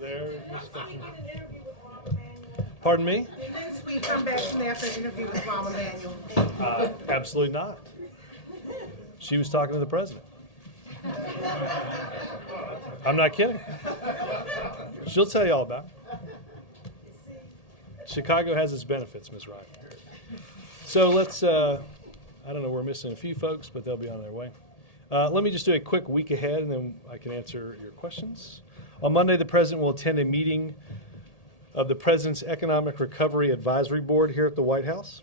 there. Pardon me? You think Sweet come back after an interview with Rahm Emanuel? Absolutely not. She was talking to the president. I'm not kidding. She'll tell you all about it. Chicago has its benefits, Ms. Ryan. So let's, I don't know, we're missing a few folks, but they'll be on their way. Let me just do a quick week ahead, and then I can answer your questions. On Monday, the president will attend a meeting of the President's Economic Recovery Advisory Board here at the White House.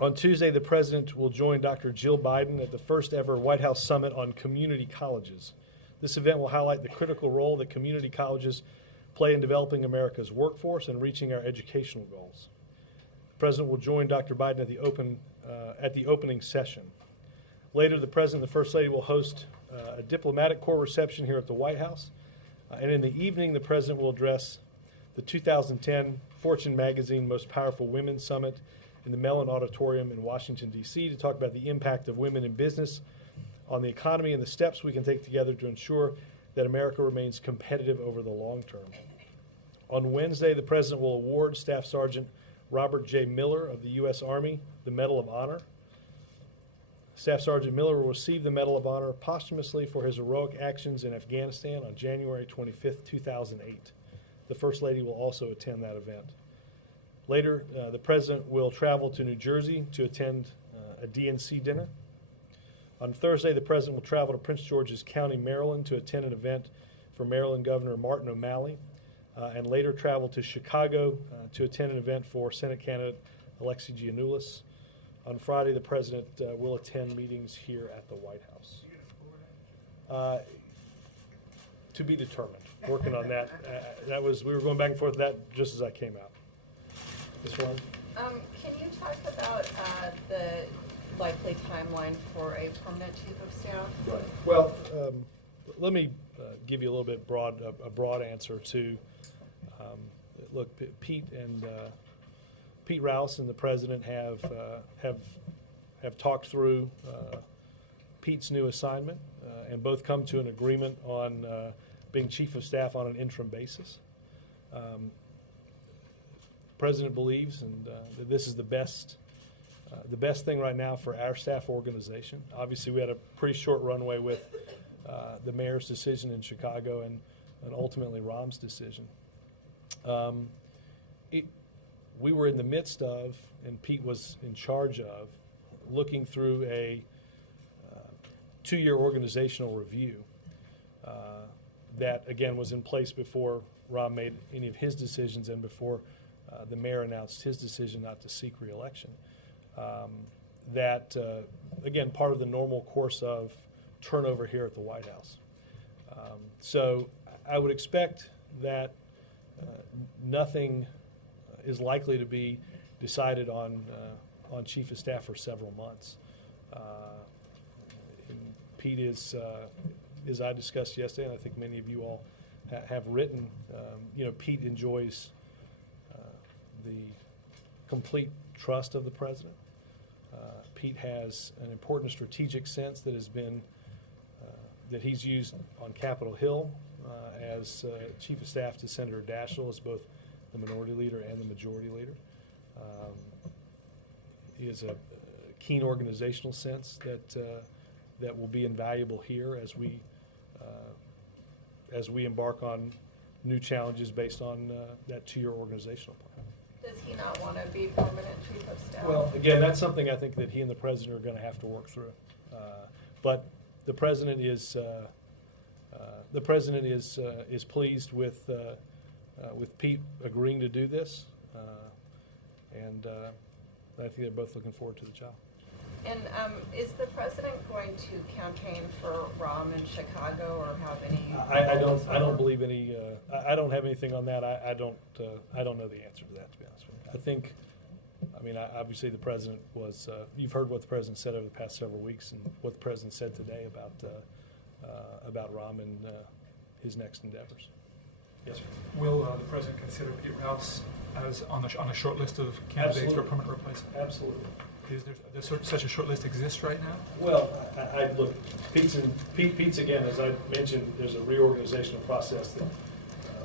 On Tuesday, the president will join Dr. Jill Biden at the first ever White House Summit on Community Colleges. This event will highlight the critical role that community colleges play in developing America's workforce and reaching our educational goals. The president will join Dr. Biden at the opening session. Later, the president and the first lady will host a diplomatic corps reception here at the White House. And in the evening, the president will address the 2010 Fortune Magazine Most Powerful Women Summit in the Mellon Auditorium in Washington, D.C. to talk about the impact of women in business on the economy and the steps we can take together to ensure that America remains competitive over the long term. On Wednesday, the president will award Staff Sergeant Robert J. Miller of the U.S. Army the Medal of Honor. Staff Sergeant Miller will receive the Medal of Honor posthumously for his heroic actions in Afghanistan on January 25, 2008. The First Lady will also attend that event. Later, the President will travel to New Jersey to attend a DNC dinner. On Thursday, the President will travel to Prince George's County, Maryland to attend an event for Maryland Governor Martin O'Malley, and later travel to Chicago to attend an event for Senate candidate Alexi Giannoulis. On Friday, the President will attend meetings here at the White House. To be determined. Working on that. We were going back and forth with that just as I came out. This one. Can you talk about the likely timeline for a permanent chief of staff? Right. Well, let me give you a little bit a broad answer to. Look, Pete Rouse and the president have talked through Pete's new assignment, and both come to an agreement on being chief of staff on an interim basis. The president believes that this is the best thing right now for our staff organization. Obviously, we had a pretty short runway with the mayor's decision in Chicago and ultimately Rahm's decision. We were in the midst of, and Pete was in charge of, looking through a 2-year organizational review that, again, was in place before Rahm made any of his decisions and before the mayor announced his decision not to seek re-election. Again, part of the normal course of turnover here at the White House. So I would expect that nothing is likely to be decided on chief of staff for several months. Pete is, as I discussed yesterday, and I think many of you all have written, Pete enjoys the complete trust of the president. Pete has an important strategic sense that has been that he's used on Capitol Hill as chief of staff to Senator Daschle as both the minority leader and the majority leader. He has a keen organizational sense that will be invaluable here as we embark on new challenges based on that 2-year organizational plan. Does he not want to be permanent chief of staff? Well, again, that's something I think that he and the president are going to have to work through. But the president is pleased with Pete agreeing to do this, and I think they're both looking forward to the job. And is the president going to campaign for Rahm in Chicago or have any? I don't believe any. I don't have anything on that. I don't know the answer to that, to be honest with you. Obviously the president was. You've heard what the president said over the past several weeks, and what the president said today about Rahm and his next endeavors. Yes, sir. Will the president consider Pete Rouse as on a short list of candidates for permanent replacement? Absolutely. Does such a short list exist right now? Well, I look, Pete's again, as I mentioned, there's a reorganizational process that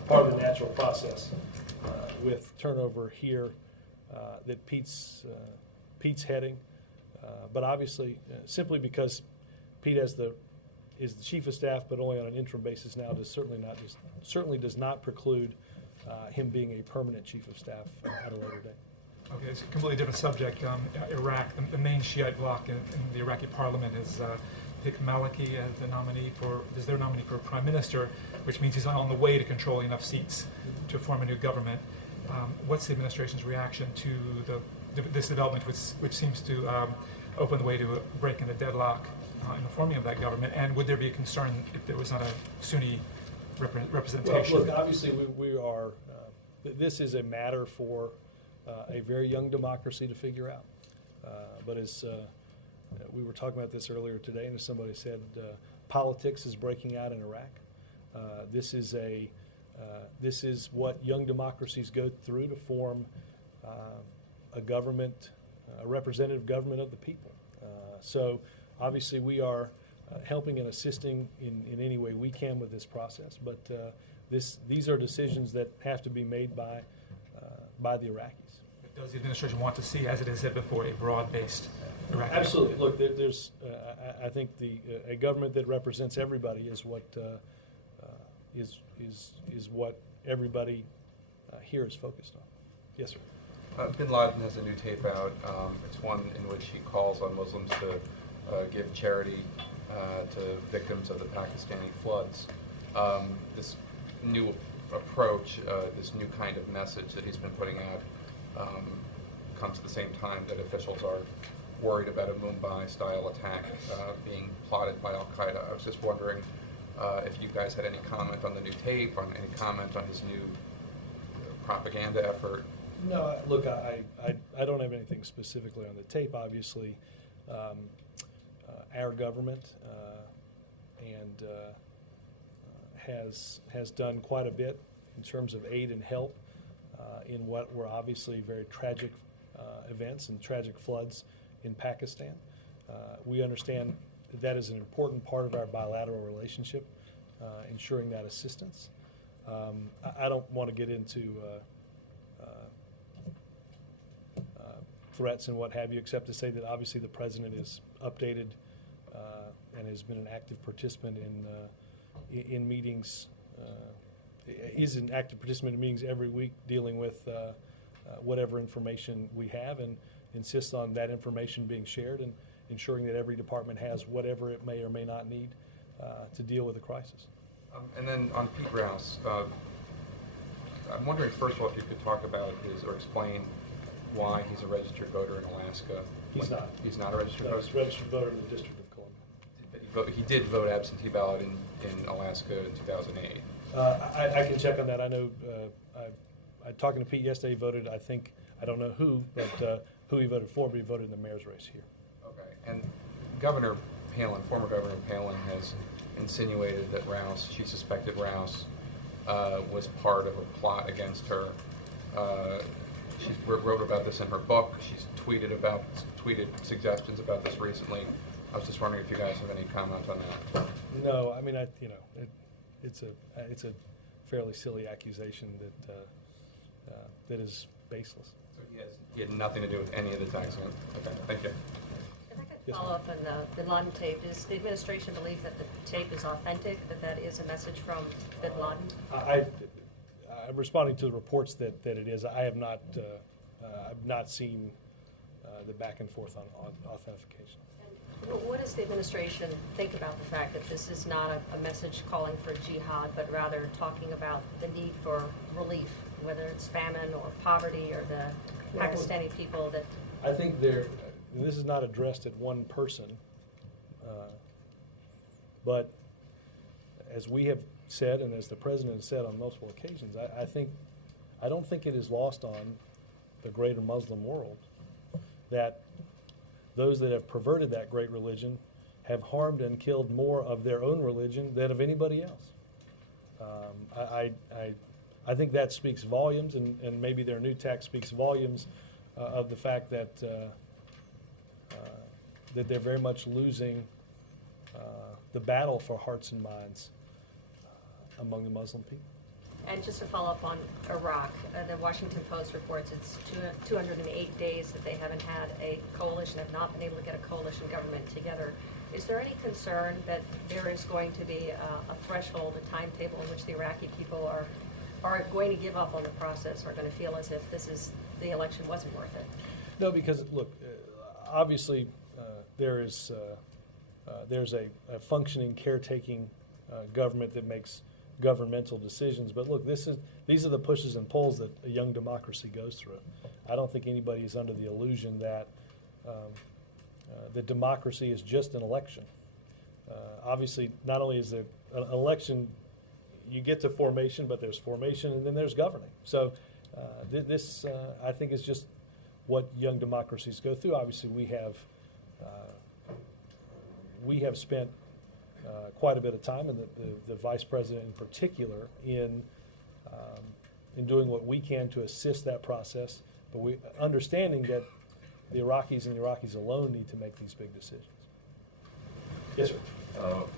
part of the natural process with turnover here that Pete's heading. But obviously, simply because Pete is the chief of staff, but only on an interim basis now, certainly does not preclude him being a permanent chief of staff at a later date. Okay, it's a completely different subject. Iraq, the main Shiite bloc in the Iraqi parliament has picked Maliki as their nominee for prime minister, which means he's on the way to controlling enough seats to form a new government. What's the administration's reaction to this development, which seems to open the way to breaking the deadlock in the forming of that government? And would there be a concern if there was not a Sunni representation? Well, look, obviously we are. This is a matter for a very young democracy to figure out. But as we were talking about this earlier today, and as somebody said, politics is breaking out in Iraq. This is what young democracies go through to form a government, a representative government of the people. So obviously we are helping and assisting in any way we can with this process. But these are decisions that have to be made by the Iraqis. Does the administration want to see, as it has said before, a broad-based Iraqi? Absolutely. Look, there's. I think a government that represents everybody is what is what everybody here is focused on. Yes, sir. Bin Laden has a new tape out. It's one in which he calls on Muslims to give charity to victims of the Pakistani floods. This new approach, this new kind of message that he's been putting out, comes at the same time that officials are worried about a Mumbai-style attack being plotted by Al-Qaeda. I was just wondering if you guys had any comment on the new tape, on any comment on his new propaganda effort. No, look, I don't have anything specifically on the tape. Obviously, our government has done quite a bit in terms of aid and help in what were obviously very tragic events and tragic floods in Pakistan. We understand that is an important part of our bilateral relationship, ensuring that assistance. I don't want to get into threats and what have you, except to say that obviously the president is updated and has been an active participant in meetings. He's an active participant in meetings every week, dealing with whatever information we have, and insists on that information being shared and ensuring that every department has whatever it may or may not need to deal with the crisis. And then on Pete Rouse, I'm wondering first of all if you could talk about or explain why he's a registered voter in Alaska. He's not. He's not a registered No, voter? he's a registered voter in the District of Columbia. He did vote absentee ballot in Alaska in 2008. I can check on that. I know, I talking to Pete yesterday, he voted, I don't know who, but who he voted for, but he voted in the mayor's race here. Okay. And Governor Palin, former Governor Palin, has insinuated that she suspected Rouse was part of a plot against her. She wrote about this in her book. She's tweeted suggestions about this recently. I was just wondering if you guys have any comment on that. No, I mean, it's a fairly silly accusation that is baseless. So he had nothing to do with any of the attacks. Okay, thank you. If I could Yes, follow up on the Bin Laden tape, does the administration believe that the tape is authentic, that is a message from Bin Laden? I'm responding to the reports that it is. I have not I've not seen the back and forth on authentication. And what does the administration think about the fact that this is not a message calling for jihad, but rather talking about the need for relief, whether it's famine or poverty or the Pakistani people that... I think this is not addressed at one person, but as we have said, and as the president has said on multiple occasions, I don't think it is lost on the greater Muslim world that those that have perverted that great religion have harmed and killed more of their own religion than of anybody else. I think that speaks volumes, and maybe their new tax speaks volumes of the fact that that they're very much losing the battle for hearts and minds among the Muslim people. And just to follow up on Iraq, the Washington Post reports it's 208 days that they haven't had a coalition, have not been able to get a coalition government together. Is there any concern that there is going to be a threshold, a timetable in which the Iraqi people are going to give up on the process, are going to feel as if the election wasn't worth it? No, because look, obviously there's a functioning caretaking government that makes governmental decisions. But look, these are the pushes and pulls that a young democracy goes through. I don't think anybody is under the illusion that democracy is just an election. Obviously, not only is there an election, you get to formation, but there's formation and then there's governing. So this, I think, is just what young democracies go through. Obviously, we have spent quite a bit of time, and the vice president in particular, in doing what we can to assist that process. But we understanding that the Iraqis and the Iraqis alone need to make these big decisions. Yes, sir.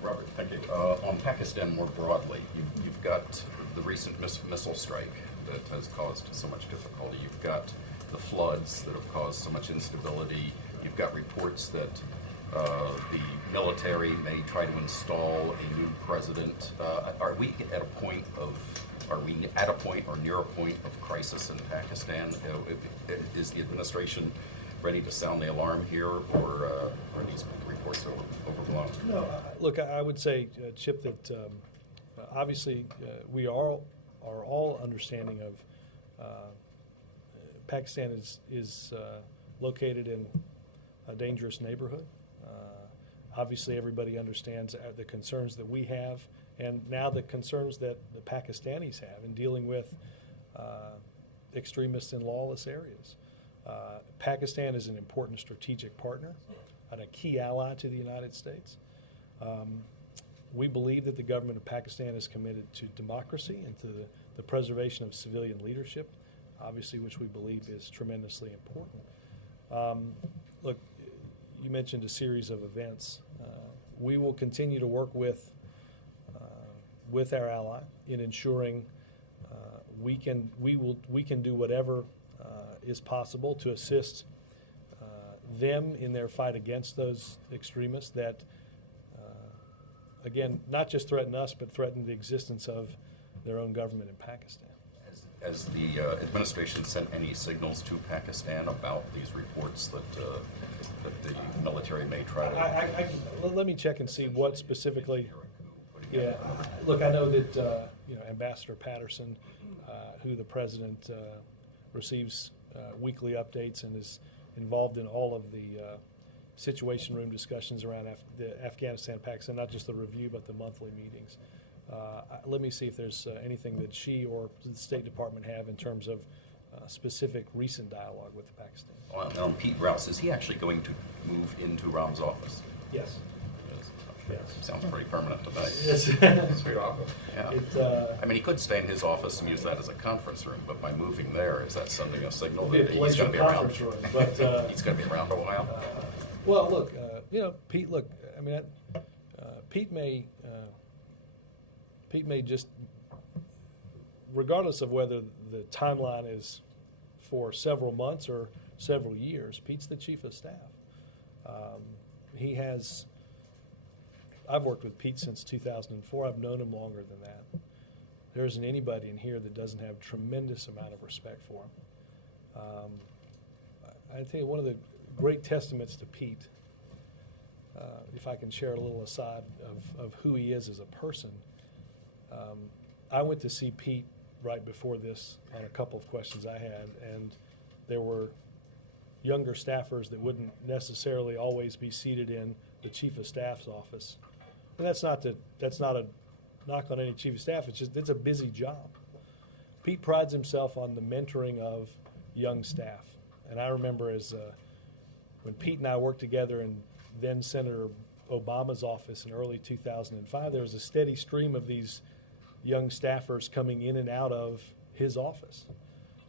Robert, thank you. On Pakistan more broadly, you've got the recent missile strike that has caused so much difficulty. You've got the floods that have caused so much instability. You've got reports that the military may try to install a new president. Are we at a point or near a point of crisis in Pakistan? Is the administration ready to sound the alarm here, or are these reports overblown? No, look, I would say, Chip, that obviously we are all understanding of Pakistan is located in a dangerous neighborhood. Obviously, everybody understands the concerns that we have, and now the concerns that the Pakistanis have in dealing with extremists in lawless areas. Pakistan is an important strategic partner and a key ally to the United States. We believe that the government of Pakistan is committed to democracy and to the preservation of civilian leadership, obviously, which we believe is tremendously important. Look, you mentioned a series of events. We will continue to work with our ally in ensuring we can do whatever is possible to assist them in their fight against those extremists that, again, not just threaten us, but threaten the existence of their own government in Pakistan. Has the administration sent any signals to Pakistan about these reports that the military may try to? Let me check and see what specifically. Yeah, look, I know that Ambassador Patterson, who the president receives weekly updates and is involved in all of the situation room discussions around Afghanistan, Pakistan, not just the review but the monthly meetings. Let me see if there's anything that she or the State Department have in terms of specific recent dialogue with the Pakistanis. On Pete Rouse, is he actually going to move into Ram's office? Yes. Yes. Sounds pretty permanent to me. Yes. It's pretty awful. Yeah. I mean, he could stay in his office and use that as a conference room, but by moving there, is that sending a signal that he's going to be around? Room, but, he's going to be around a while? Well, look, Pete, I mean, Pete may just, regardless of whether the timeline is for several months or several years, Pete's the chief of staff. I've worked with Pete since 2004. I've known him longer than that. There isn't anybody in here that doesn't have a tremendous amount of respect for him. I tell you, one of the great testaments to Pete, if I can share a little aside of who he is as a person, I went to see Pete right before this on a couple of questions I had, and there were younger staffers that wouldn't necessarily always be seated in the chief of staff's office. And that's not a knock on any chief of staff. It's a busy job. Pete prides himself on the mentoring of young staff. And I remember when Pete and I worked together in then Senator Obama's office in early 2005, there was a steady stream of these young staffers coming in and out of his office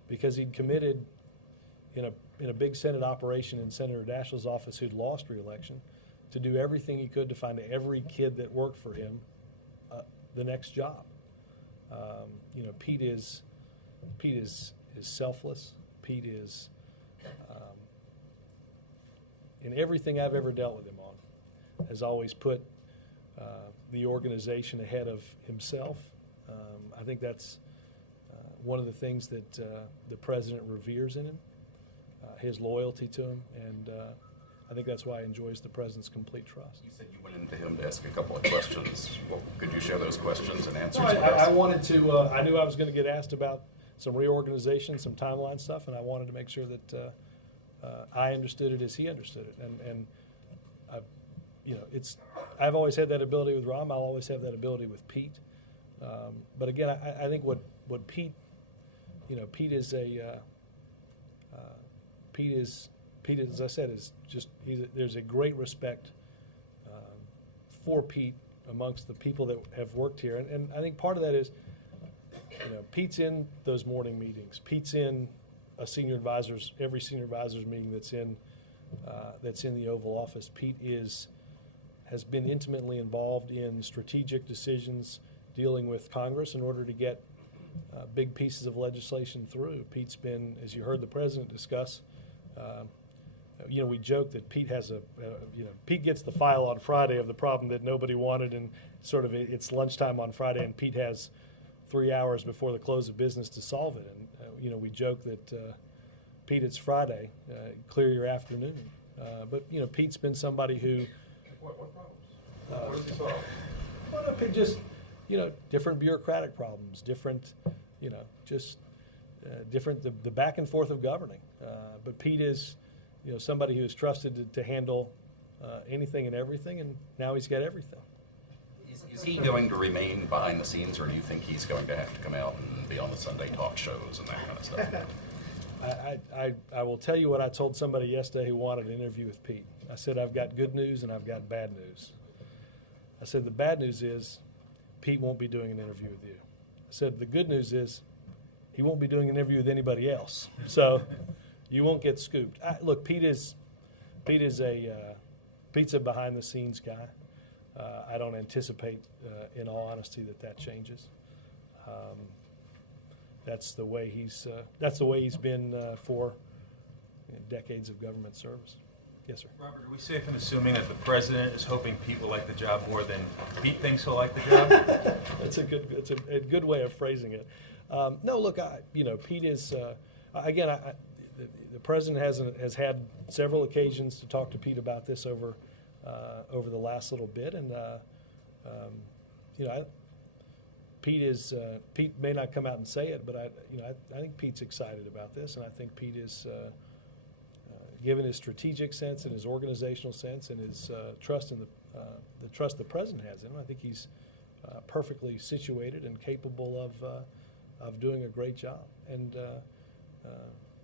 because he'd committed in a big Senate operation in Senator Daschle's office, who'd lost re-election, to do everything he could to find every kid that worked for him the next job. Pete is selfless. Pete is in everything I've ever dealt with him on, has always put the organization ahead of himself. I think that's one of the things that the president reveres in him, his loyalty to him, and I think that's why he enjoys the president's complete trust. You said you went into him to ask a couple of questions. Well, could you share those questions and answers No, with us? I wanted to, I knew I was going to get asked about some reorganization, some timeline stuff, and I wanted to make sure that I understood it as he understood it. And I've always had that ability with Rom. I'll always have that ability with Pete. But again, I think what Pete, Pete is, as I said, is just, there's a great respect for Pete amongst the people that have worked here. And I think part of that is, Pete's in those morning meetings. Pete's in every senior advisor's meeting that's in the Oval Office. Pete has been intimately involved in strategic decisions dealing with Congress in order to get big pieces of legislation through. Pete's been, as you heard the president discuss, we joke that Pete has Pete gets the file on Friday of the problem that nobody wanted, and sort of it's lunchtime on Friday, and Pete has 3 hours before the close of business to solve it. And we joke that Pete, it's Friday, clear your afternoon. But Pete's been somebody who. What problems? What does he solve? Well, no, Pete, just different bureaucratic problems, different, different the back and forth of governing. But Pete is, somebody who is trusted to handle anything and everything, and now he's got everything. Is he going to remain behind the scenes, or do you think he's going to have to come out and be on the Sunday talk shows and that kind of stuff? I will tell you what I told somebody yesterday who wanted an interview with Pete. I said, I've got good news and I've got bad news. I said, the bad news is Pete won't be doing an interview with you. I said, the good news is he won't be doing an interview with anybody else. So you won't get scooped. Look, Pete's a behind-the-scenes guy. I don't anticipate, in all honesty, that changes. That's the way he's been for decades of government service. Yes, sir. Robert, are we safe in assuming that the president is hoping Pete will like the job more than Pete thinks he'll like the job? That's a good way of phrasing it. No, look, Pete is again. The president has had several occasions to talk to Pete about this over the last little bit, and Pete may not come out and say it, but I think Pete's excited about this, and I think Pete is. Given his strategic sense and his organizational sense and his trust in the trust the president has in him, I think he's perfectly situated and capable of doing a great job. And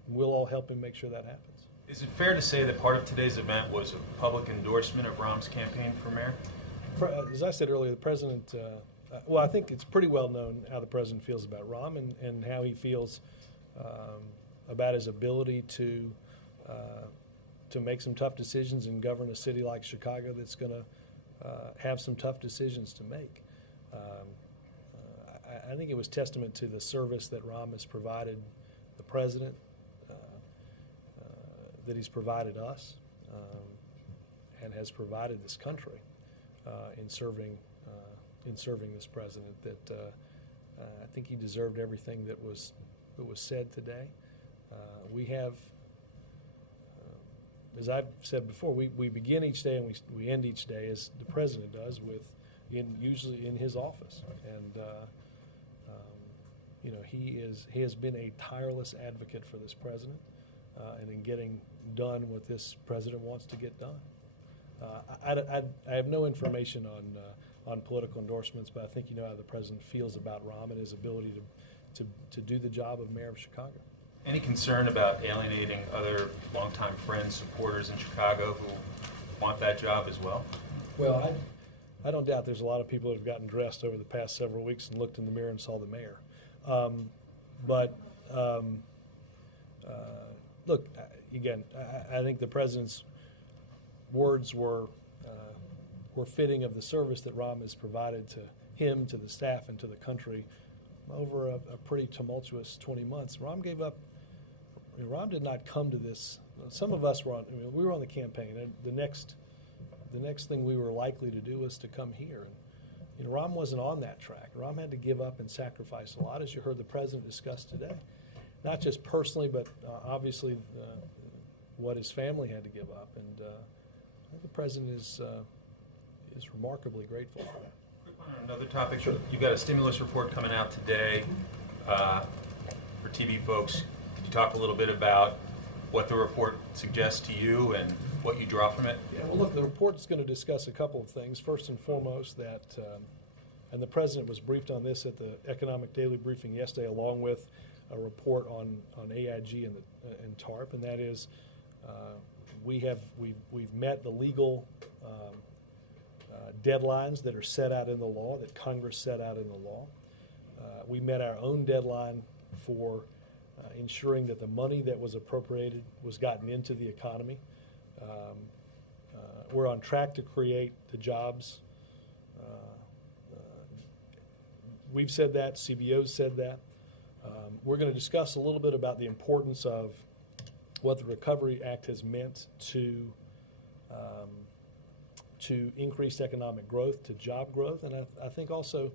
we'll all help him make sure that happens. Is it fair to say that part of today's event was a public endorsement of Rahm's campaign for mayor? As I said earlier, the president, I think it's pretty well known how the president feels about Rahm and how he feels about his ability to make some tough decisions and govern a city like Chicago that's going to have some tough decisions to make. I think it was testament to the service that Rahm has provided the president, that he's provided us, and has provided this country in serving this president. That I think he deserved everything that was said today. We have. As I've said before, we begin each day and we end each day as the president does usually in his office, and he has been a tireless advocate for this president and in getting done what this president wants to get done. I have no information on political endorsements, but I think you know how the president feels about Rahm and his ability to do the job of mayor of Chicago. Any concern about alienating other longtime friends, supporters in Chicago who want that job as well? Well, I don't doubt there's a lot of people that have gotten dressed over the past several weeks and looked in the mirror and saw the mayor. Look, again, I think the president's words were fitting of the service that Rahm has provided to him, to the staff, and to the country over a pretty tumultuous 20 months. Rahm gave up. I mean, Rahm did not come to this. Some of us were on. I mean, we were on the campaign, and the next thing we were likely to do was to come here. And Rahm wasn't on that track. Rahm had to give up and sacrifice a lot, as you heard the president discuss today, not just personally, but obviously what his family had to give up. And I think the president is remarkably grateful for that. Quick one on another topic. Sure. You've got a stimulus report coming out today for TV folks. Could you talk a little bit about what the report suggests to you and what you draw from it? Yeah, well, look, the report is going to discuss a couple of things. First and foremost, that, and the president was briefed on this at the Economic Daily Briefing yesterday, along with a report on AIG and TARP, and that is we've met the legal deadlines that are set out in the law, that Congress set out in the law. We met our own deadline for ensuring that the money that was appropriated was gotten into the economy. We're on track to create the jobs. We've said that, CBO's said that. We're going to discuss a little bit about the importance of what the Recovery Act has meant to increased economic growth, to job growth, and I think also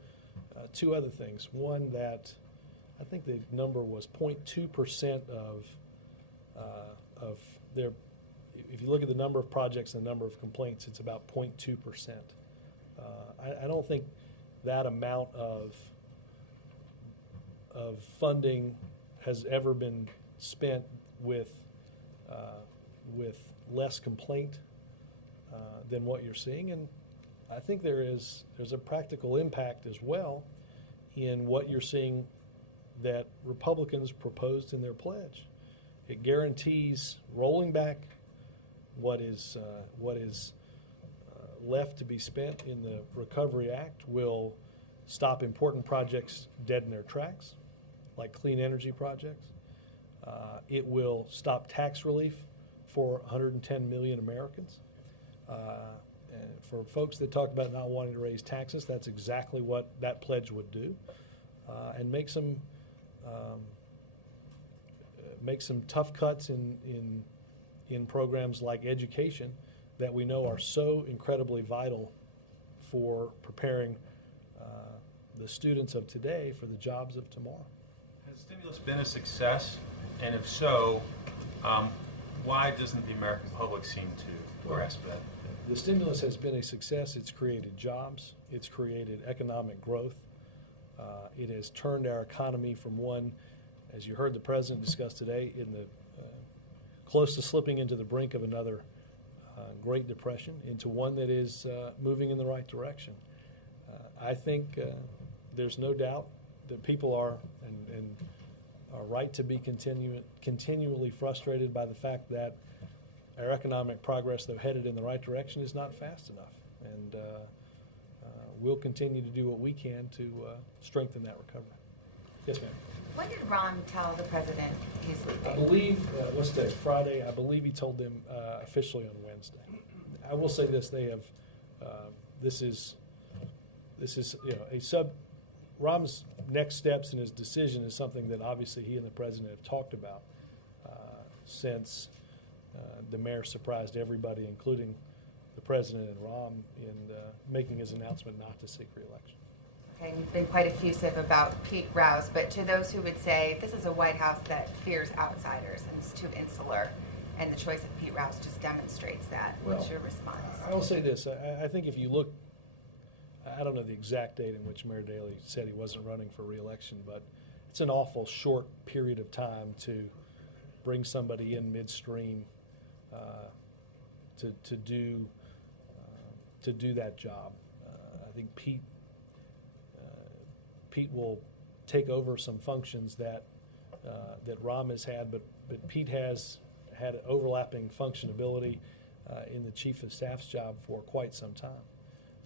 two other things. One, that I think the number was 0.2% of their. If you look at the number of projects and the number of complaints, it's about 0.2%. I don't think that amount of funding has ever been spent with less complaint than what you're seeing, and I think there's a practical impact as well in what you're seeing that Republicans proposed in their pledge. It guarantees rolling back what is left to be spent in the Recovery Act, will stop important projects dead in their tracks, like clean energy projects. It will stop tax relief for 110 million Americans. And for folks that talk about not wanting to raise taxes, that's exactly what that pledge would do, and make some tough cuts in programs like education that we know are so incredibly vital for preparing the students of today for the jobs of tomorrow. Has stimulus been a success? And if so, why doesn't the American public seem to grasp that? The stimulus has been a success. It's created jobs. It's created economic growth. It has turned our economy from one, as you heard the president discuss today, in the close to slipping into the brink of another Great Depression, into one that is moving in the right direction. I think there's no doubt that people are and are right to be continually frustrated by the fact that our economic progress, though headed in the right direction, is not fast enough. And we'll continue to do what we can to strengthen that recovery. Yes, ma'am. When did Ron tell the president he's leaving? I believe, what's today, Friday? I believe he told them officially on Wednesday. I will say this: they have. This is Rom's next steps in his decision is something that obviously he and the president have talked about since the mayor surprised everybody, including the president and Rom, in making his announcement not to seek re-election. Okay, and you've been quite effusive about Pete Rouse, but to those who would say this is a White House that fears outsiders and is too insular, and the choice of Pete Rouse just demonstrates that. What's your response? I will say this. I think if you look, I don't know the exact date in which Mayor Daley said he wasn't running for re-election, but it's an awful short period of time to bring somebody in midstream to do that job. I think Pete will take over some functions that Rom has had, but Pete has had overlapping functionability in the chief of staff's job for quite some time.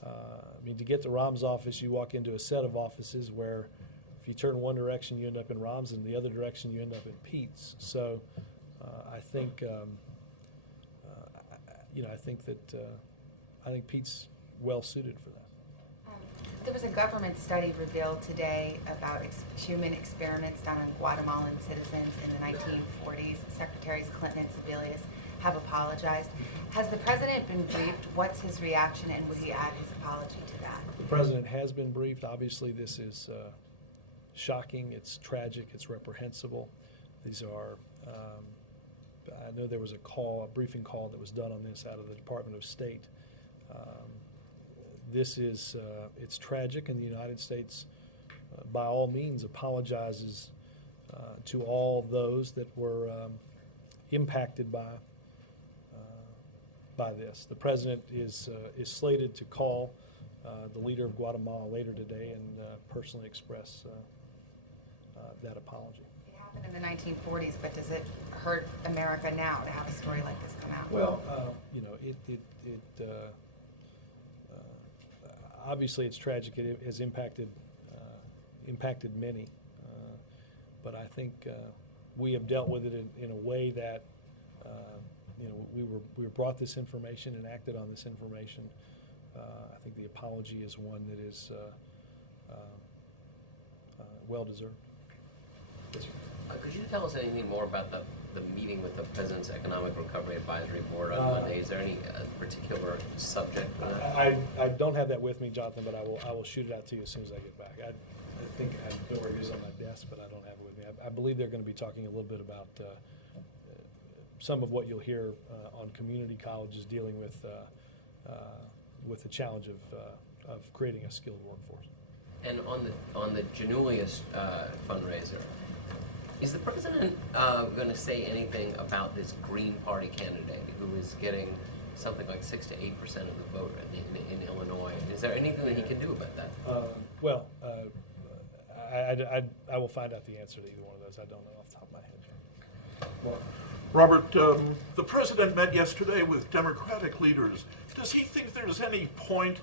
I mean, to get to Rom's office, you walk into a set of offices where if you turn one direction, you end up in Rom's, and the other direction, you end up in Pete's. So I think I think Pete's well suited for that. There was a government study revealed today about human experiments done on Guatemalan citizens in the 1940s. Secretaries Clinton and Sebelius have apologized. Has the president been briefed? What's his reaction, and would he add his apology to that? The president has been briefed. Obviously, this is shocking. It's tragic. It's reprehensible. These are, I know there was a briefing call that was done on this out of the Department of State. This is, it's tragic, and the United States, by all means, apologizes to all those that were impacted by this. The president is slated to call the leader of Guatemala later today and personally express that apology. It happened in the 1940s, but does it hurt America now to have a story like this come out? Well, obviously it's tragic. It has impacted many, but I think we have dealt with it in a way that we were brought this information and acted on this information. I think the apology is one that is well deserved. Yes, sir. Could you tell us anything more about the meeting with the President's Economic Recovery Advisory Board on Monday? Is there any particular subject for that? I don't have that with me, Jonathan, but I will shoot it out to you as soon as I get back. I think I know where it is on my desk, but I don't have it with me. I believe they're going to be talking a little bit about some of what you'll hear on community colleges dealing with the challenge of creating a skilled workforce. And on the Janulius fundraiser, is the president going to say anything about this Green Party candidate who is getting something like 6 to 8% of the vote in Illinois? Is there anything that he can do about that? Well, I will find out the answer to either one of those. I don't know off the top of my head. Mark. Robert, the president met yesterday with Democratic leaders. Does he think there's any point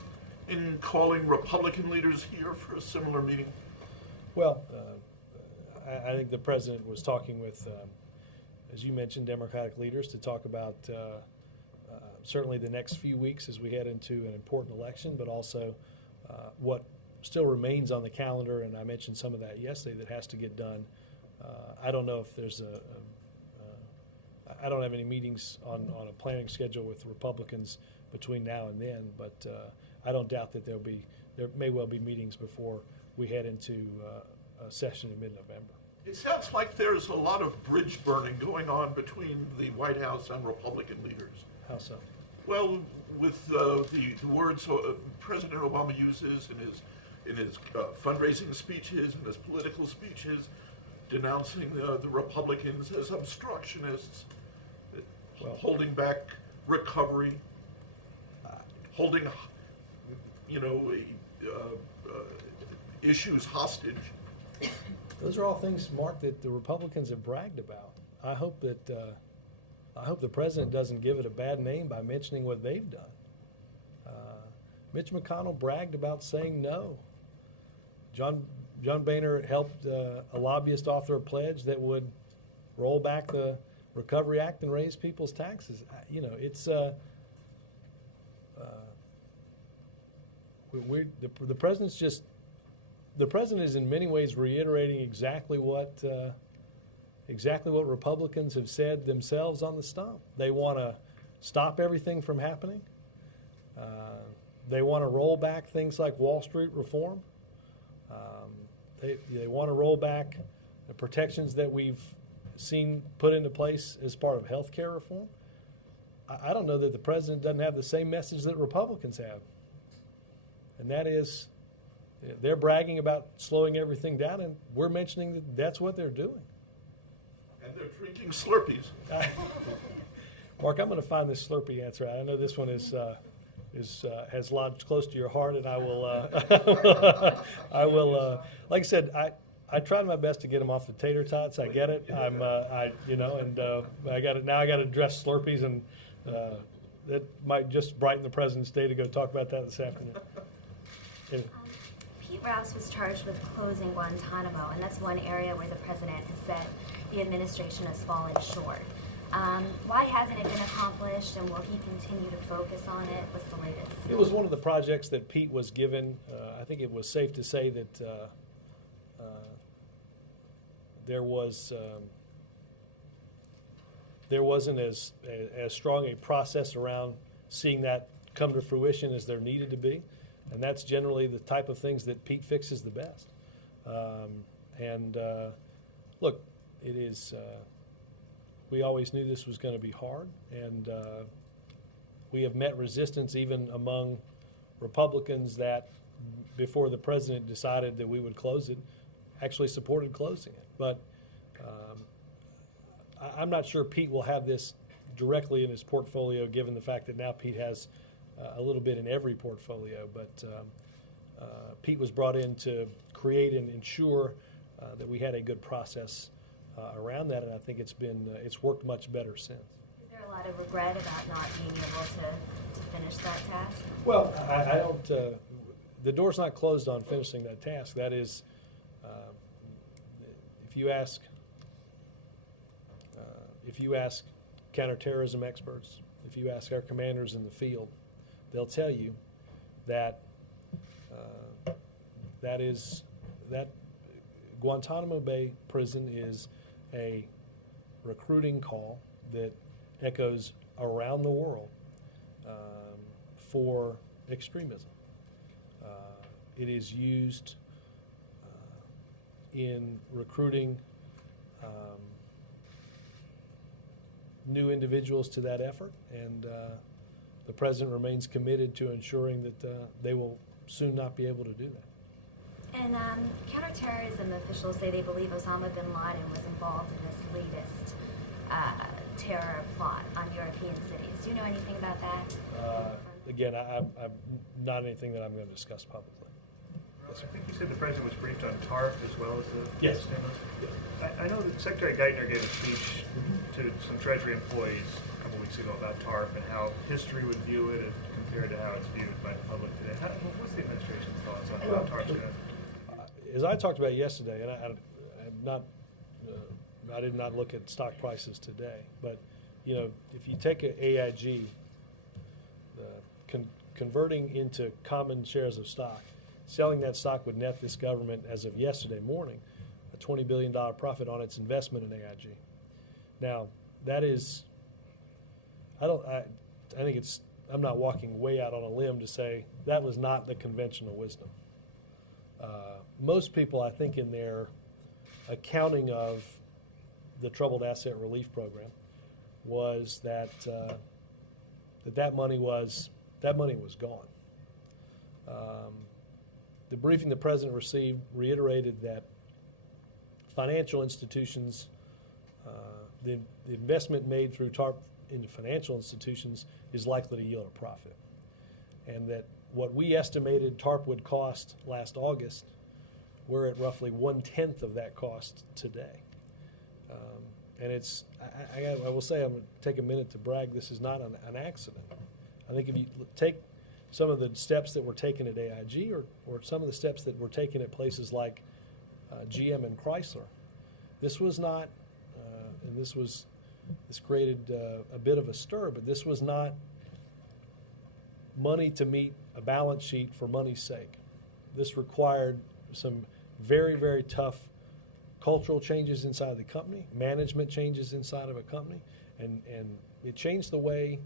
in calling Republican leaders here for a similar meeting? Well, I think the president was talking with, as you mentioned, Democratic leaders to talk about certainly the next few weeks as we head into an important election, but also what still remains on the calendar, and I mentioned some of that yesterday, that has to get done. I don't know if there's I don't have any meetings on a planning schedule with Republicans between now and then, but I don't doubt that there may well be meetings before we head into a session in mid-November. It sounds like there's a lot of bridge burning going on between the White House and Republican leaders. How so? Well, with the words President Obama uses in his fundraising speeches and his political speeches, denouncing the Republicans as obstructionists, holding back recovery, holding issues hostage. Those are all things, Mark, that the Republicans have bragged about. I hope that the president doesn't give it a bad name by mentioning what they've done. Mitch McConnell bragged about saying no. John Boehner helped a lobbyist author a pledge that would roll back the Recovery Act and raise people's taxes. It's the president's just. The president is in many ways reiterating exactly what Republicans have said themselves on the stump. They want to stop everything from happening. They want to roll back things like Wall Street reform. They want to roll back the protections that we've seen put into place as part of health care reform. I don't know that the president doesn't have the same message that Republicans have, and that is, they're bragging about slowing everything down, and we're mentioning that that's what they're doing. And they're drinking Slurpees. Mark, I'm going to find this Slurpee answer out. I know this one has lodged close to your heart, and I will. Like I said, I tried my best to get them off the tater tots. I get it. I got it now. I got to address Slurpees, and that might just brighten the president's day to go talk about that this afternoon. Anyway. Pete Rouse was charged with closing Guantanamo, and that's one area where the president has said the administration has fallen short. Why hasn't it been accomplished, and will he continue to focus on it? What's the latest? It was one of the projects that Pete was given. I think it was safe to say that there wasn't as strong a process around seeing that come to fruition as there needed to be, and that's generally the type of things that Pete fixes the best. Look, it is. We always knew this was going to be hard, and we have met resistance even among Republicans that, before the president decided that we would close it, actually supported closing it. But I'm not sure Pete will have this directly in his portfolio, given the fact that now Pete has a little bit in every portfolio. But Pete was brought in to create and ensure that we had a good process around that, and I think it's worked much better since. Is there a lot of regret about not being able to finish that task? Well, I don't. The door's not closed on finishing that task. That is, if you ask counterterrorism experts, if you ask our commanders in the field, they'll tell you that that Guantanamo Bay prison is a recruiting call that echoes around the world for extremism. It is used in recruiting new individuals to that effort, and the president remains committed to ensuring that they will soon not be able to do that. And counterterrorism officials say they believe Osama bin Laden was involved in this latest terror plot on European cities. Do you know anything about that? Again, I'm not anything that I'm going to discuss publicly. Yes, I think you said the president was briefed on TARP as well as the Yes. stimulus. Yes. I know that Secretary Geithner gave a speech to some Treasury employees a couple weeks ago about TARP and how history would view it as compared to how it's viewed by the public today. What's the administration's thoughts on how TARP's going to? As I talked about yesterday, and I did not look at stock prices today, but if you take an AIG, converting into common shares of stock, selling that stock would net this government, as of yesterday morning, a $20 billion profit on its investment in AIG. Now, that is, I'm not walking way out on a limb to say that was not the conventional wisdom. Most people, I think, in their accounting of the Troubled Asset Relief Program, was that that money was gone. The briefing the president received reiterated that financial institutions, the investment made through TARP into financial institutions is likely to yield a profit, and that what we estimated TARP would cost last August, we're at roughly 1/10 of that cost today. And I will say, I'm going to take a minute to brag, this is not an accident. I think if you take some of the steps that were taken at AIG or some of the steps that were taken at places like GM and Chrysler, this was not, and this created a bit of a stir, but this was not money to meet a balance sheet for money's sake. This required some very, very tough cultural changes inside the company, management changes inside of a company, and it changed the way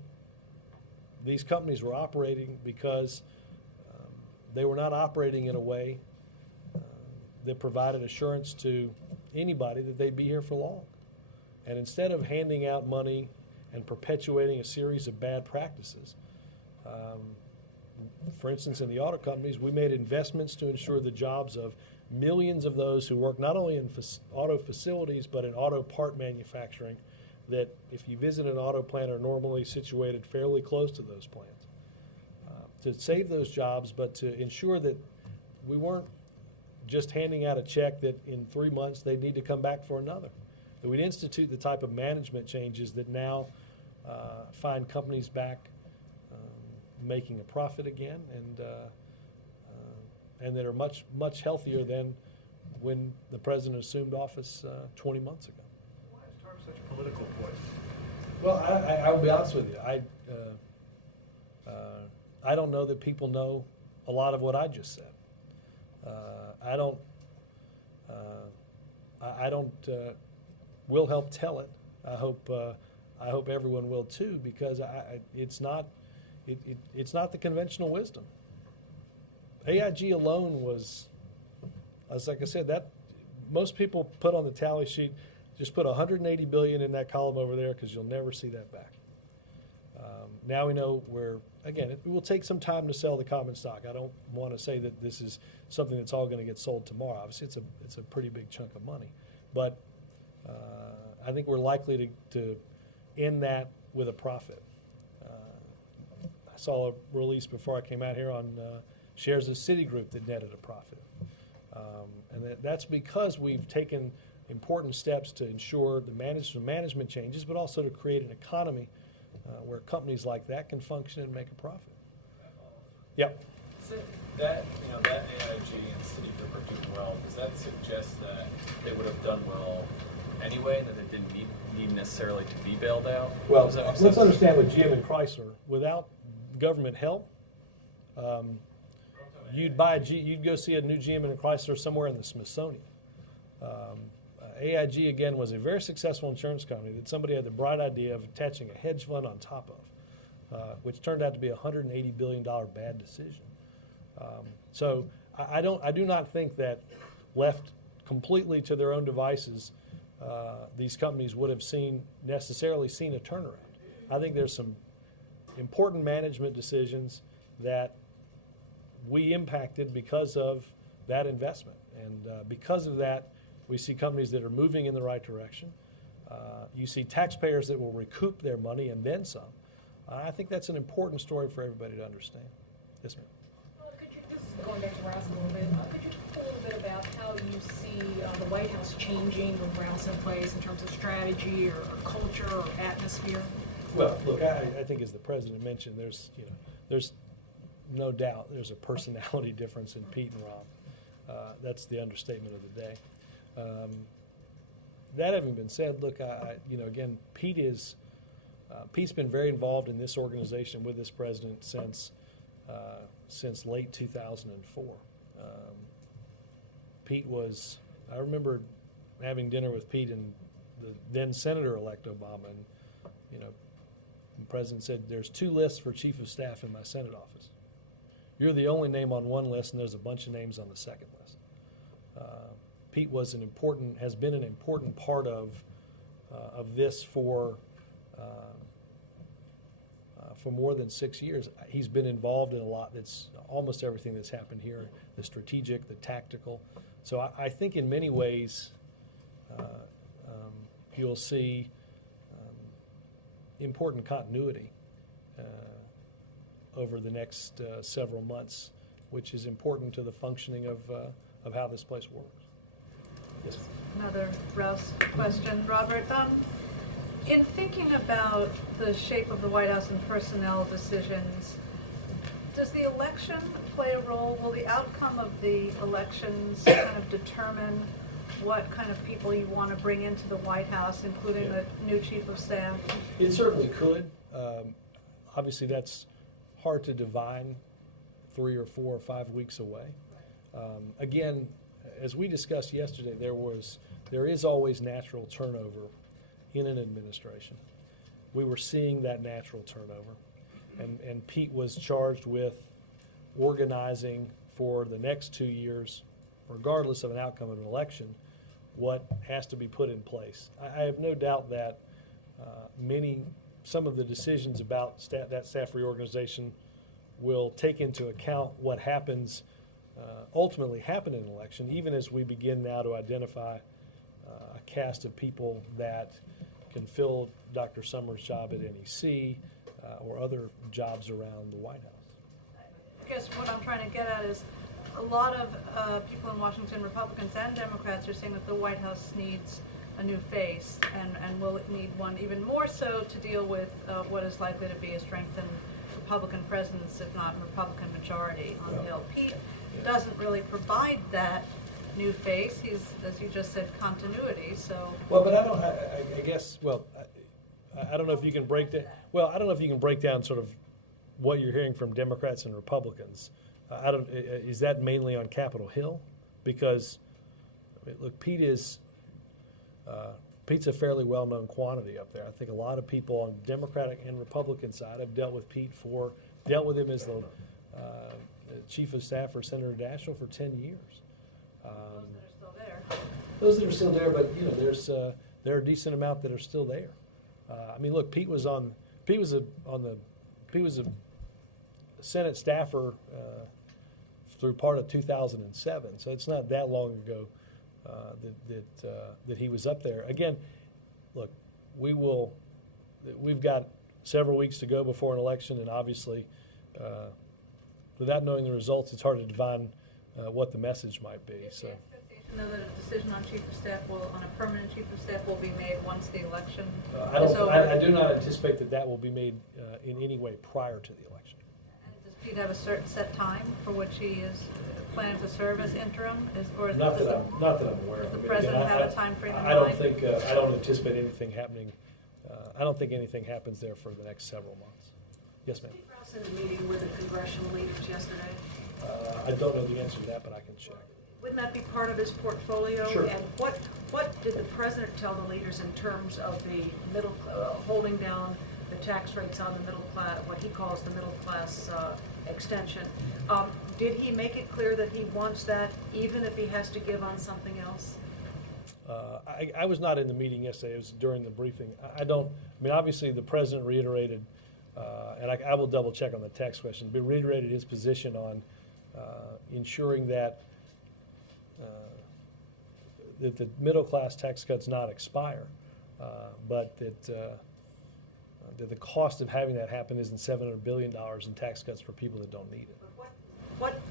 these companies were operating, because they were not operating in a way that provided assurance to anybody that they'd be here for long. And instead of handing out money and perpetuating a series of bad practices, for instance, in the auto companies, we made investments to ensure the jobs of millions of those who work not only in auto facilities but in auto part manufacturing, that if you visit an auto plant are normally situated fairly close to those plants. To save those jobs, but to ensure that we weren't just handing out a check that in 3 months they'd need to come back for another. That we'd institute the type of management changes that now find companies back making a profit again, and that are much, much healthier than when the president assumed office 20 months ago. Why is TARP such a political poison? Well, I will be honest with you. I don't know that people know a lot of what I just said. I don't. Will help tell it. I hope everyone will too, because it's not the conventional wisdom. AIG alone was, as like I said, that most people put on the tally sheet, just put 180 billion in that column over there because you'll never see that back. Now we know again, it will take some time to sell the common stock. I don't want to say that this is something that's all going to get sold tomorrow. Obviously, it's a pretty big chunk of money, but I think we're likely to end that with a profit. I saw a release before I came out here on shares of Citigroup that netted a profit. And that's because we've taken important steps to ensure the management changes, but also to create an economy where companies like that can function and make a profit. Yep. So that AIG and Citigroup are doing well, does that suggest that they would have done well anyway, and that they didn't need necessarily to be bailed out? Well, let's understand with GM and Chrysler, without government help, you'd go see a new GM and a Chrysler somewhere in the Smithsonian. AIG, again, was a very successful insurance company that somebody had the bright idea of attaching a hedge fund on top of, which turned out to be a $180 billion bad decision. So I do not think that left completely to their own devices, these companies would have necessarily seen a turnaround. I think there's some important management decisions that we impacted because of that investment. And because of that, we see companies that are moving in the right direction. You see taxpayers that will recoup their money and then some. I think that's an important story for everybody to understand. Yes, ma'am. Could you just, going back to Rouse a little bit, could you talk a little bit about how you see the White House changing with Rouse in place in terms of strategy or culture or atmosphere? Well, look, I think as the president mentioned, there's no doubt there's a personality difference in Pete and Rob. That's the understatement of the day. That having been said, look, again, Pete's been very involved in this organization with this president since late 2004. Pete was, I remember having dinner with Pete and the then Senator-elect Obama, and the president said, "There's 2 lists for chief of staff in my Senate office. You're the only name on one list, and there's a bunch of names on the second list." Pete has been an important part of this for more than 6 years. He's been involved in a lot. That's almost everything that's happened here: the strategic, the tactical. So I think in many ways you'll see important continuity over the next several months, which is important to the functioning of how this place works. Yes. Another Rouse question, Robert. In thinking about the shape of the White House and personnel decisions, does the election play a role? Will the outcome of the elections kind of determine what kind of people you want to bring into the White House, including the new chief of staff? It certainly could. Obviously, that's hard to divine 3 or 4 or 5 weeks away. Again, as we discussed yesterday, there is always natural turnover in an administration. We were seeing that natural turnover, and Pete was charged with organizing for the next 2 years, regardless of an outcome of an election, what has to be put in place. I have no doubt that some of the decisions about that staff reorganization will take into account what ultimately happen in an election, even as we begin now to identify a cast of people that can fill Dr. Summers' job at NEC or other jobs around the White House. I guess what I'm trying to get at is a lot of people in Washington, Republicans and Democrats, are saying that the White House needs a new face and will it need one even more so to deal with what is likely to be a strengthened Republican presence, if not Republican majority on the Hill. Pete doesn't really provide that new face. He's, as you just said, continuity. So well, but I guess I don't know if you can break that. Well, I don't know if you can break down sort of what you're hearing from Democrats and Republicans. I don't. Is that mainly on Capitol Hill? Because I mean, look, Pete's a fairly well-known quantity up there. I think a lot of people on Democratic and Republican side have dealt with Pete dealt with him as the chief of staff for Senator Daschle for 10 years. Those that are still there, but you know, there are a decent amount that are still there. I mean, look, Pete was a Senate staffer through part of 2007, so it's not that long ago that he was up there. Again, look, we've got several weeks to go before an election, and obviously, without knowing the results, it's hard to divine what the message might be. So. Know that a decision on chief of staff on a permanent chief of staff will be made once the election is over? I do not anticipate that will be made in any way prior to the election. And does Pete have a certain set time for which he is planning to serve as interim? Not that I'm aware of. Does the president have a time frame in mind? I don't anticipate anything happening. I don't think anything happens there for the next several months. Yes, ma'am. Steve Rouse in a meeting with the congressional leaders yesterday. I don't know the answer to that, but I can check. Wouldn't that be part of his portfolio? Sure. And what did the president tell the leaders in terms of the middle, holding down the tax rates on the middle class, what he calls the middle class extension? Did he make it clear that he wants that even if he has to give on something else? I was not in the meeting yesterday. It was during the briefing. I mean, obviously the president reiterated, and I will double check on the tax question, but reiterated his position on ensuring that that the middle class tax cuts not expire, but that the cost of having that happen isn't $700 billion in tax cuts for people that don't need it.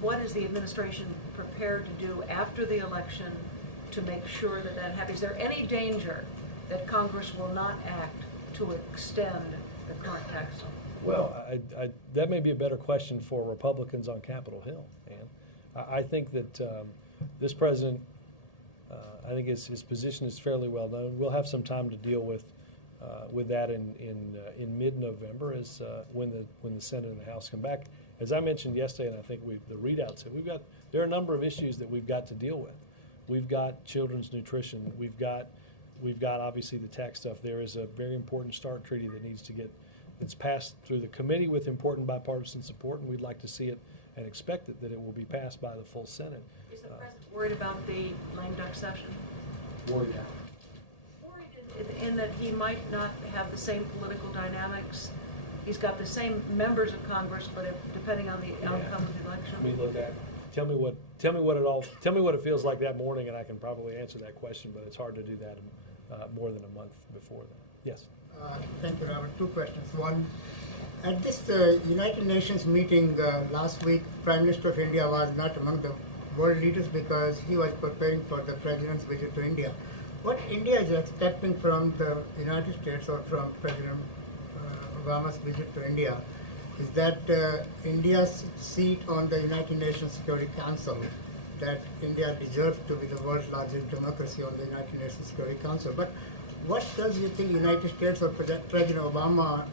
What is the administration prepared to do after the election to make sure that that happens? Is there any danger that Congress will not act to extend the current tax law? Well, that may be a better question for Republicans on Capitol Hill, Ann. I think that this president, I think his position is fairly well known. We'll have some time to deal with that in mid-November, as when the Senate and the House come back. As I mentioned yesterday, and I think the readout said, there are a number of issues that we've got to deal with. We've got children's nutrition. We've got obviously the tax stuff. There is a very important START treaty that needs to it's passed through the committee with important bipartisan support, and we'd like to see it and expect that it will be passed by the full Senate. Is the president worried about the lame duck session? Worried in that he might not have the same political dynamics. He's got the same members of Congress, but depending on the outcome of the election. Let me look at it. Tell me what it feels like that morning, and I can probably answer that question. But it's hard to do that more than a month before that. Yes. Thank you, Robert. Two questions. One, at this United Nations meeting last week, Prime Minister of India was not among the world leaders because he was preparing for the president's visit to India. What India is expecting from the United States or from President Obama's visit to India is that India's seat on the United Nations Security Council, that India deserves to be the world's largest democracy on the United Nations Security Council. But what does you think United States or President Obama's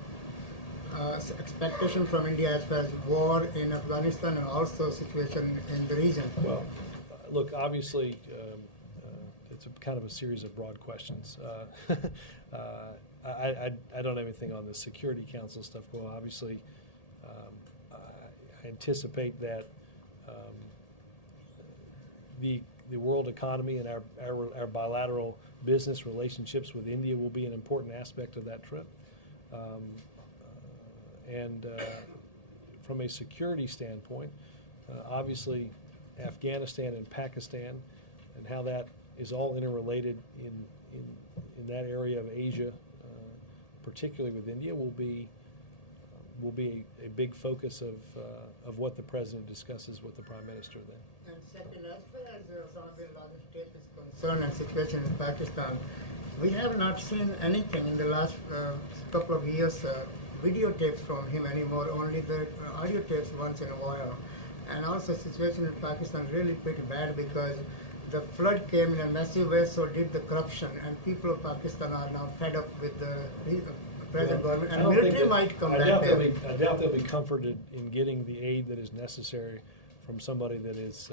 expectation from India as far as war in Afghanistan and also situation in the region? Well, look, obviously, it's a kind of a series of broad questions. I don't have anything on the Security Council stuff. Well, obviously, I anticipate that the world economy and our bilateral business relationships with India will be an important aspect of that trip. And from a security standpoint, obviously, Afghanistan and Pakistan and how that is all interrelated in that area of Asia, particularly with India, will be a big focus of what the president discusses with the prime minister then. And second, as far as Osama bin Laden's state is concerned and situation in Pakistan, we have not seen anything in the last couple of years, videotapes from him anymore, only the audio tapes once in a while. And also situation in Pakistan is really pretty bad because the flood came in a massive way, so did the corruption, and people of Pakistan are now fed up with the present government, I and don't military think that- might come I back doubt there. I doubt they'll be comforted in getting the aid that is necessary from somebody that is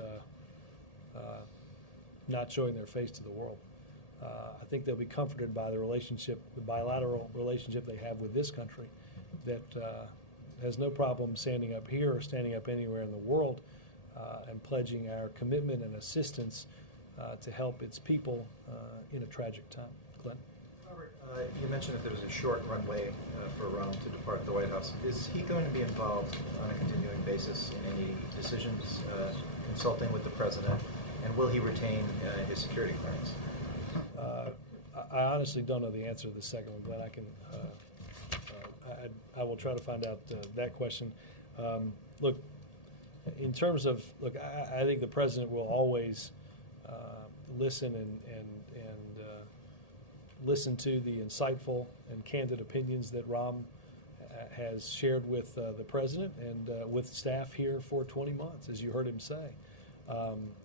not showing their face to the world. I think they'll be comforted by the relationship, the bilateral relationship they have with this country that has no problem standing up here or standing up anywhere in the world and pledging our commitment and assistance to help its people in a tragic time. Glenn? Robert, you mentioned that there was a short runway for Ron to depart the White House. Is he going to be involved on a continuing basis in any decisions, consulting with the president, and will he retain his security clearance? I honestly don't know the answer to the second one, Glenn. I can, I will try to find out that question. Look, in terms of, I think the president will always listen and listen to the insightful and candid opinions that Ram has shared with the president and with staff here for 20 months, as you heard him say.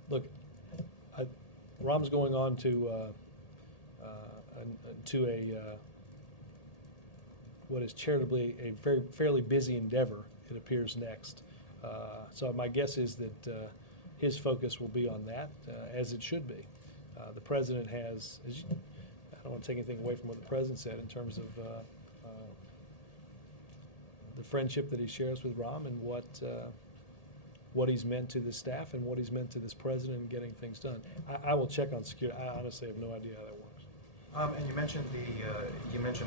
Look, Ram's going on to what is charitably a fairly busy endeavor, it appears, next. So my guess is that his focus will be on that, as it should be. The president has, I don't want to take anything away from what the president said in terms of the friendship that he shares with Ram and what he's meant to the staff and what he's meant to this president in getting things done. I will check on security. I honestly have no idea how that works. And you mentioned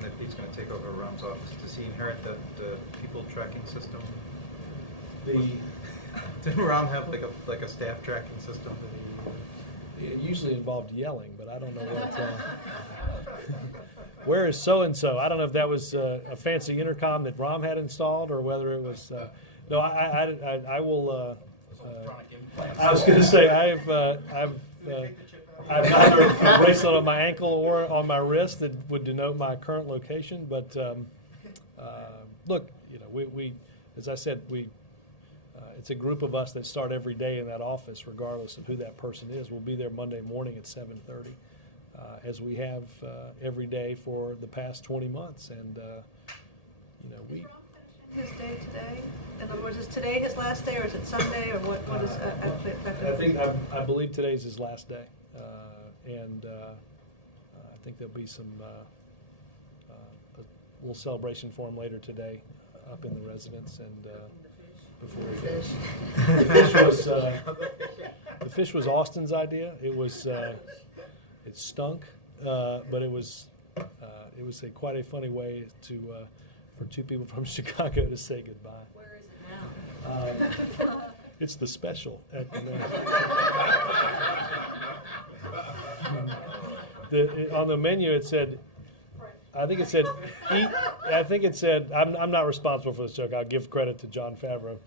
that he's going to take over Ram's office. Does he inherit the people tracking system? Didn't Ram have like a staff tracking system that It usually involved yelling, but I don't know what. Where is so and so? I don't know if that was a fancy intercom that Ram had installed or whether it was. No, I will. I was going to say I've neither a bracelet on my ankle or on my wrist that would denote my current location. But look, we as I said, it's a group of us that start every day in that office, regardless of who that person is. We'll be there Monday morning at 7:30, as we have every day for the past 20 months, and we. His day today? In other words, is today his last day, or is it Sunday, or what is actually affected? I believe today's his last day, and I think there'll be some a little celebration for him later today, up in the residence, and before we finish. The fish was Austin's idea. It was it stunk, but it was quite a funny way to. For two people from Chicago to say goodbye. Where is it now? It's the special at the menu. On the menu it said, I think it said, eat. I think it said, I'm not responsible for this joke. I'll give credit to John Favreau.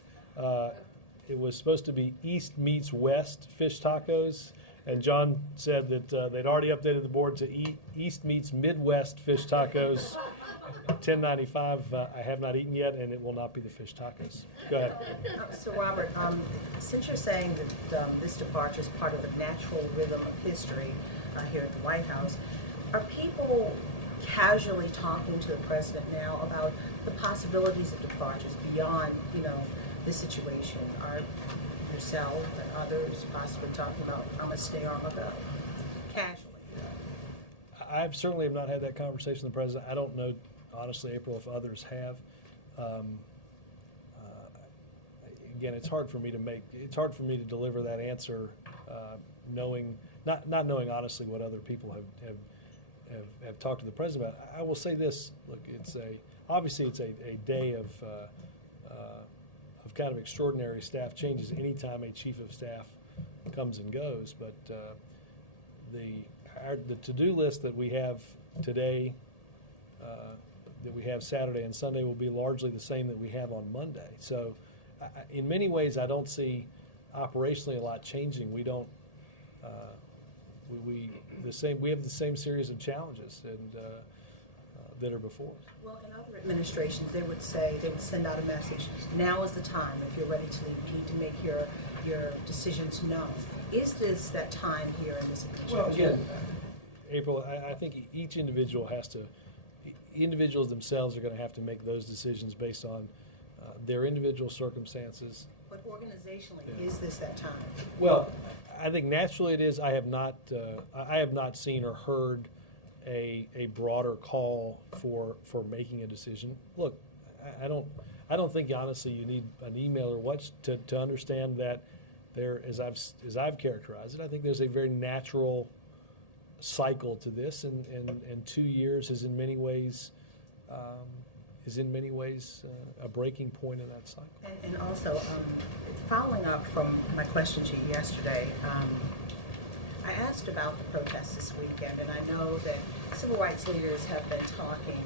It was supposed to be East meets West fish tacos, and John said that they'd already updated the board to East meets Midwest fish tacos. $10.95. I have not eaten yet, and it will not be the fish tacos. Go ahead. So, Robert, since you're saying that this departure is part of the natural rhythm of history here at the White House, are people casually talking to the president now about the possibilities of departures beyond, this situation? Are yourself and others possibly talking about, I'm going to stay or I'm going to go? Casually. I certainly have not had that conversation with the president. I don't know, honestly, April, if others have. Again, it's hard for me to deliver that answer, not knowing honestly what other people have talked to the president about. I will say this: look, obviously it's a day of kind of extraordinary staff changes anytime a chief of staff comes and goes, but the to-do list that we have today, that we have Saturday and Sunday, will be largely the same that we have on Monday. So in many ways, I don't see operationally a lot changing. We don't, we have the same series of challenges and that are before us. Well, in other administrations, they would send out a message, now is the time, if you're ready to leave, you need to make your decisions known. Is this that time here in this administration? Well, again, April, I think each individual has to, individuals themselves are going to have to make those decisions based on their individual circumstances. But organizationally, Yeah. is this that time? Well, I think naturally it is. I have not seen or heard a broader call for making a decision. Look, I don't think honestly you need an email or what to understand that there, as I've characterized it, I think there's a very natural cycle to this, and 2 years is in many ways a breaking point in that cycle. And also, following up from my question to you yesterday, I asked about the protests this weekend, and I know that civil rights leaders have been talking.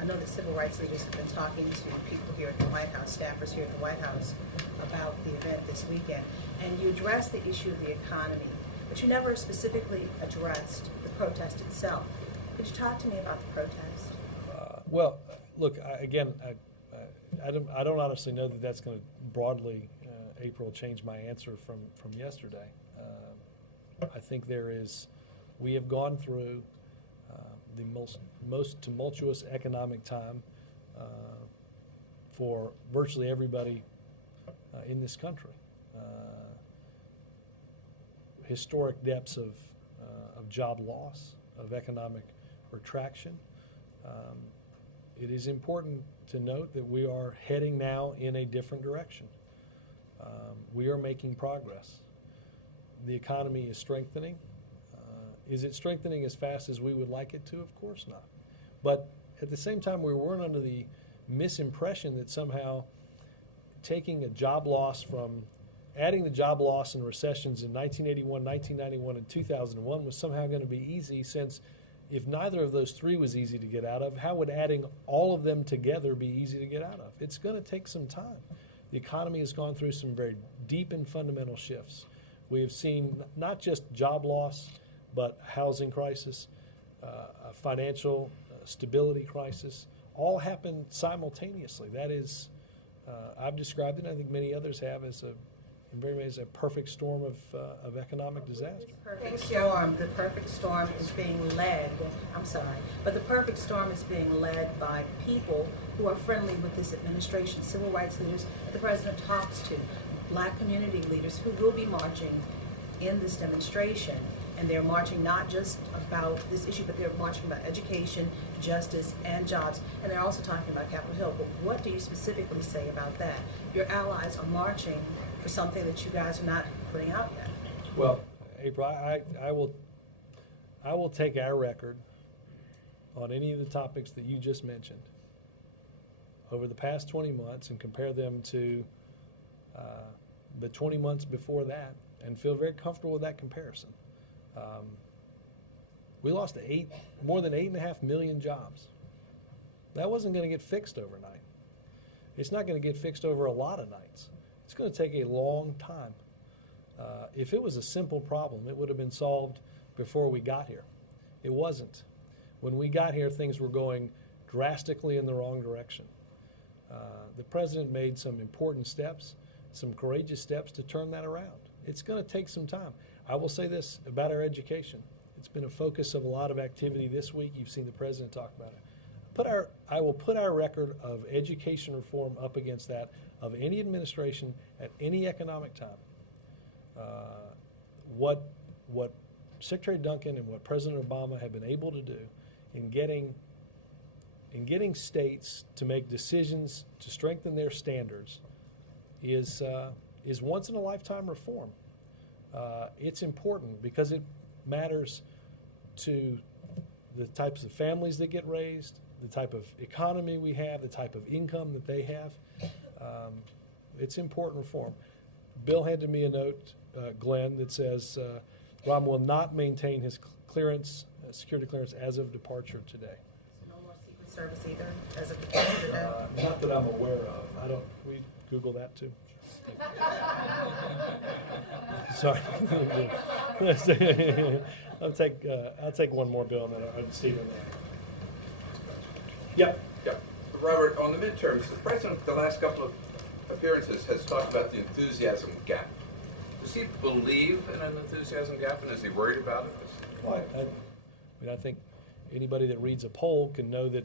I know that civil rights leaders have been talking to people here at the White House, staffers here at the White House, about the event this weekend. And you addressed the issue of the economy, but you never specifically addressed the protest itself. Could you talk to me about the protest? Well, look, I don't honestly know that that's going to broadly, April, change my answer from yesterday. I think we have gone through the most tumultuous economic time for virtually everybody in this country. Historic depths of job loss, of economic retraction. It is important to note that we are heading now in a different direction. We are making progress. The economy is strengthening. Is it strengthening as fast as we would like it to? Of course not. But at the same time, we weren't under the misimpression that somehow taking a job loss from adding the job loss and recessions in 1981, 1991, and 2001 was somehow going to be easy, since if neither of those three was easy to get out of, how would adding all of them together be easy to get out of? It's going to take some time. The economy has gone through some very deep and fundamental shifts. We have seen not just job loss, but housing crisis, a financial stability crisis, all happened simultaneously. That is, I've described it, and I think many others have, as in very ways a perfect storm of economic disaster. The perfect storm is being led, but the perfect storm is being led by people who are friendly with this administration, civil rights leaders that the president talks to, black community leaders who will be marching in this demonstration. And they're marching not just about this issue, but they're marching about education, justice, and jobs. And they're also talking about Capitol Hill. But what do you specifically say about that? Your allies are marching for something that you guys are not putting out yet. Well, April, I will take our record on any of the topics that you just mentioned over the past 20 months and compare them to the 20 months before that, and feel very comfortable with that comparison. We lost more than 8.5 million jobs. That wasn't going to get fixed overnight. It's not going to get fixed over a lot of nights. It's going to take a long time. If it was a simple problem, it would have been solved before we got here. It wasn't. When we got here, things were going drastically in the wrong direction. The president made some important steps, some courageous steps to turn that around. It's going to take some time. I will say this about our education. It's been a focus of a lot of activity this week. You've seen the president talk about it. I will put our record of education reform up against that of any administration at any economic time. What Secretary Duncan and what President Obama have been able to do in getting states to make decisions to strengthen their standards is once in a lifetime reform. It's important because it matters to the types of families that get raised, the type of economy we have, the type of income that they have. It's important reform. Bill handed me a note, Glenn, that says Rob will not maintain his clearance, security clearance as of departure today. So no more Secret Service either, as of departure today? Not that I'm aware of. We Google that too. Sorry. I'll take one more, Bill, and then I'll Stephen. Yep. Robert, on the midterms, the president, the last couple of appearances, has talked about the enthusiasm gap. Does he believe in an enthusiasm gap, and is he worried about it? Well, I think anybody that reads a poll can know that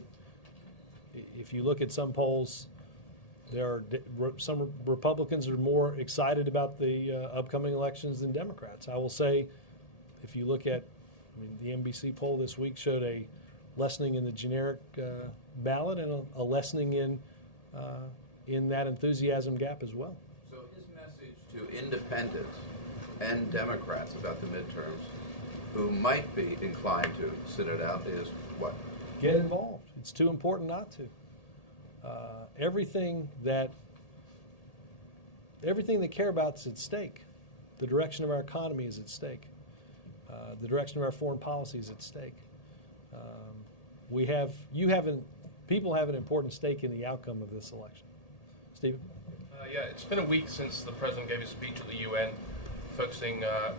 if you look at some polls, there are some Republicans are more excited about the upcoming elections than Democrats. I will say, if you look at, the NBC poll this week showed a lessening in the generic ballot and a lessening in that enthusiasm gap as well. So his message to independents and Democrats about the midterms who might be inclined to sit it out is what? Get involved. It's too important not to. Everything they care about is at stake. The direction of our economy is at stake. The direction of our foreign policy is at stake. People have an important stake in the outcome of this election. Stephen? Yeah, it's been a week since the president gave his speech at the UN, focusing a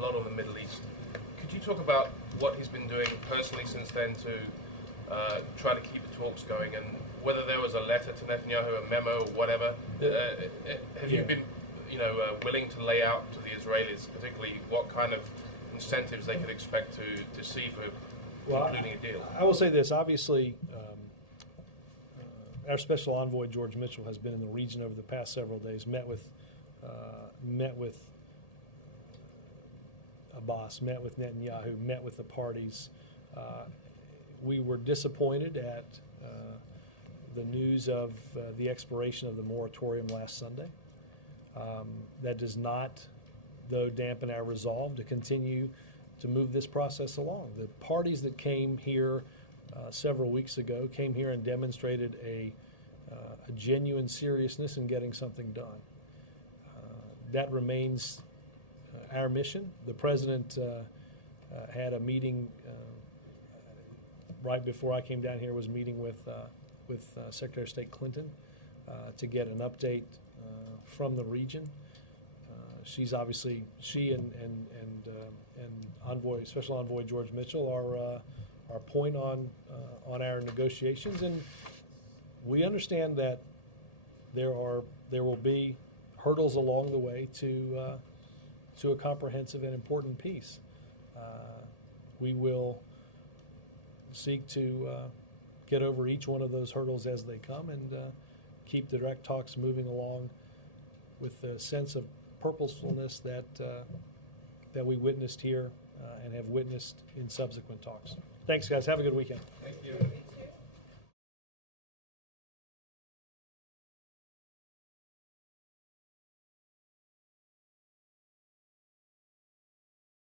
lot on the Middle East. Could you talk about what he's been doing personally since then to try to keep the talks going, and whether there was a letter to Netanyahu, a memo, or whatever? Have you been, willing to lay out to the Israelis, particularly what kind of incentives they could expect to see for concluding a deal? I will say this. Obviously, our special envoy George Mitchell has been in the region over the past several days. Met with Abbas, met with Netanyahu, met with the parties. We were disappointed at the news of the expiration of the moratorium last Sunday. That does not, though, dampen our resolve to continue to move this process along. The parties that came here several weeks ago came here and demonstrated a genuine seriousness in getting something done. That remains our mission. The president had a meeting right before I came down here, was meeting with Secretary of State Clinton to get an update from the region. She and Special Envoy George Mitchell are point on our negotiations, and we understand that there will be hurdles along the way to a comprehensive and important peace. We will seek to get over each one of those hurdles as they come, and keep the direct talks moving along with the sense of purposefulness that we witnessed here and have witnessed in subsequent talks. Thanks, guys. Have a good weekend. Thank you.